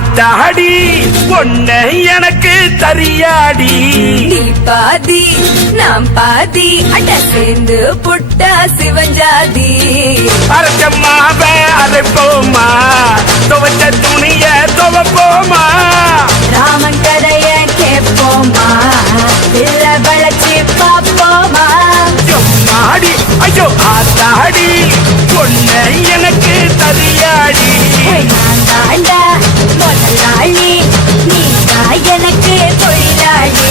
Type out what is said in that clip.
ஆத்தாடி பொண்ணு எனக்கு தரியாடி நீ பாதி நாம் பாதி அட சேர்ந்து புட்டா சிவஞ்சாதி அரைச்சம்மாவ அரைப்போமா துவச்ச துணிய துவப்போமா ராமன் கதைய கேட்போமா இல்ல வளர்ச்சி பாப்போமா மாடி ஐயோ ஆத்தாடி பொண்ணு எனக்கு தரியாடி நான் தாண்டா முதலாளி நீ தான் எனக்கு தொழிலாளி